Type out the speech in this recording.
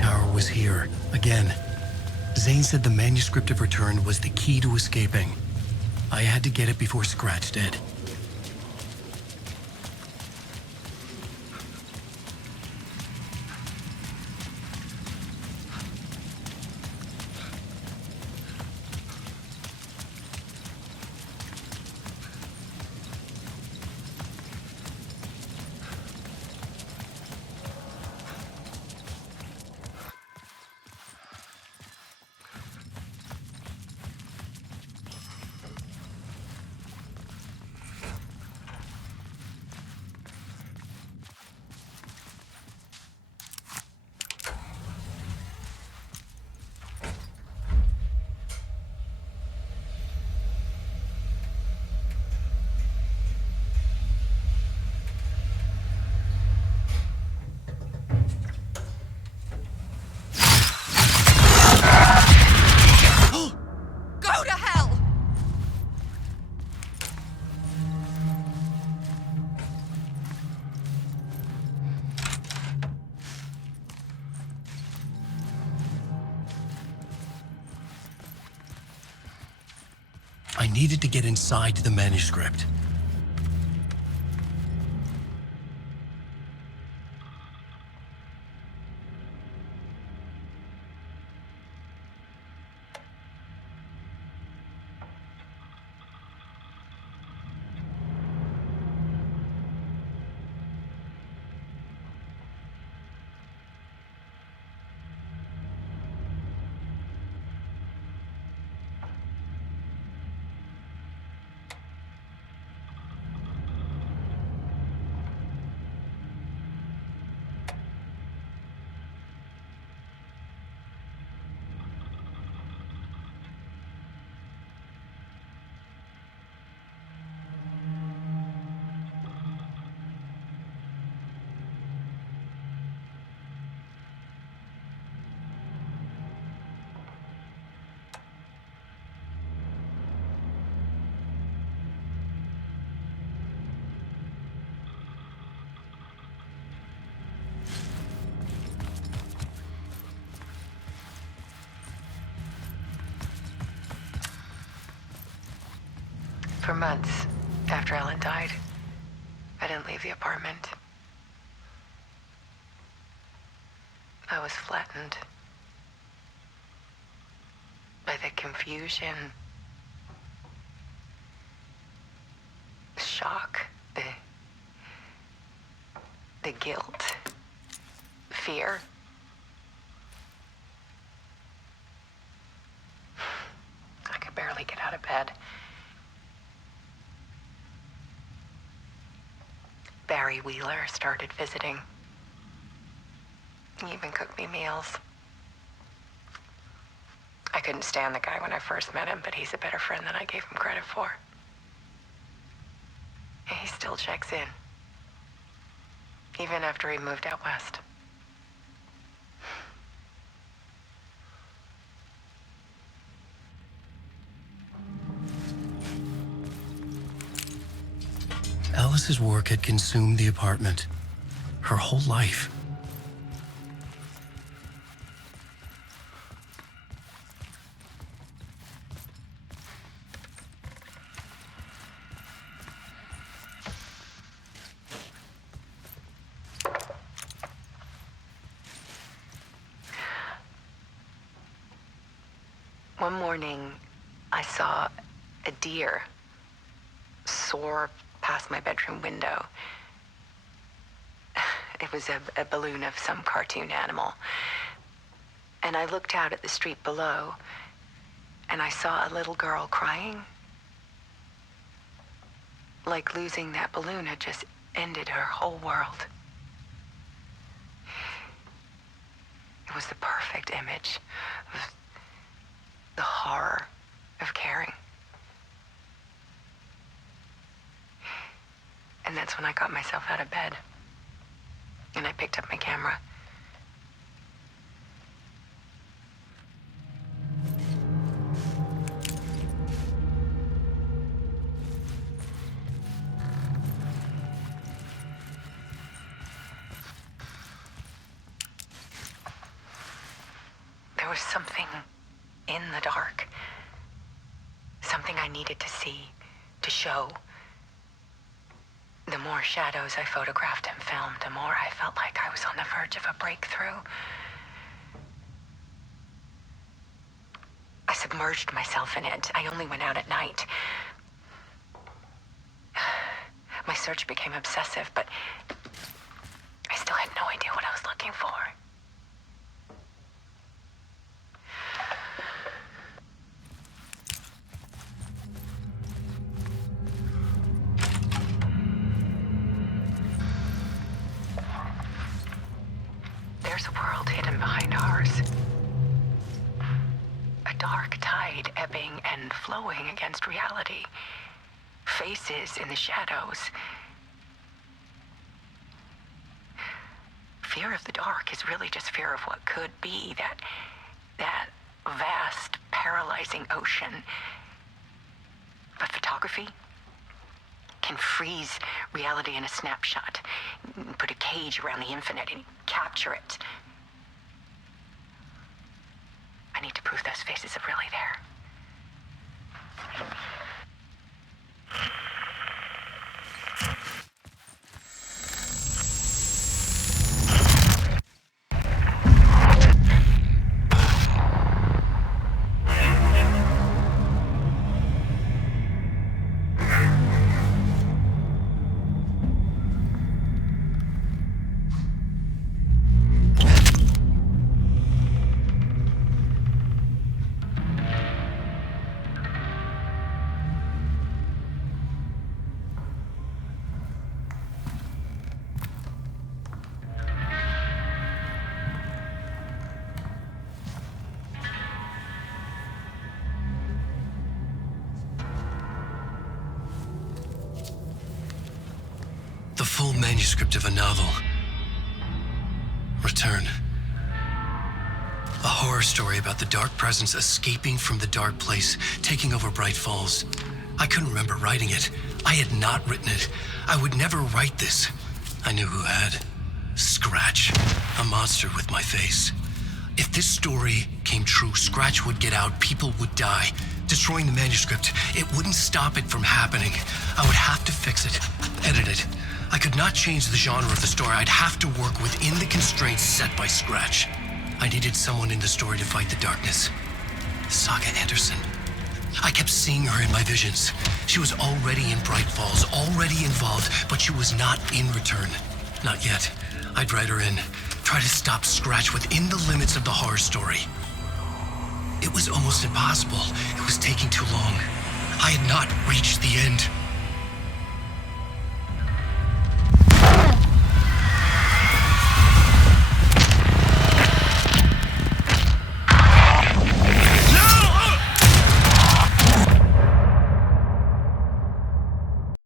tower was here, again. Zane said the manuscript of Return was the key to escaping. I had to get it before Scratch did. Go to hell! I needed to get inside the manuscript. For months after Ellen died, I didn't leave the apartment. I was flattened by the confusion, shock, the guilt, fear. I could barely get out of bed. Barry Wheeler started visiting. He even cooked me meals. I couldn't stand the guy when I first met him, but he's a better friend than I gave him credit for. And he still checks in, even after he moved out west. Alice's work had consumed the apartment. Her whole life. One morning, I saw a deer soar past my bedroom window. It was a balloon of some cartoon animal. And I looked out at the street below, and I saw a little girl crying. Like losing that balloon had just ended her whole world. It was the perfect image of the horror of caring. And that's when I got myself out of bed. And I picked up my camera. was something in the dark. Something I needed to see, to show. The more shadows I photographed and filmed, the more I felt like I was on the verge of a breakthrough. I submerged myself in it. I only went out at night. My search became obsessive, but I still had no idea what I was looking for. There's a world hidden behind ours. A dark tide ebbing and flowing against reality. Faces in the shadows. Fear of the dark is really just fear of what could be, that vast, paralyzing ocean. But photography can freeze reality in a snapshot, put a cage around the infinite and capture it. I need to prove those faces are really there. The full manuscript of a novel. Return. A horror story about the dark presence escaping from the dark place, taking over Bright Falls. I couldn't remember writing it. I had not written it. I would never write this. I knew who had. Scratch. A monster with my face. If this story came true, Scratch would get out, people would die. Destroying the manuscript, it wouldn't stop it from happening. I would have to fix it, edit it. I could not change the genre of the story. I'd have to work within the constraints set by Scratch. I needed someone in the story to fight the darkness. Saga Anderson. I kept seeing her in my visions. She was already in Bright Falls, already involved, but she was not in Return. Not yet. I'd write her in, try to stop Scratch within the limits of the horror story. It was almost impossible. It was taking too long. I had not reached the end.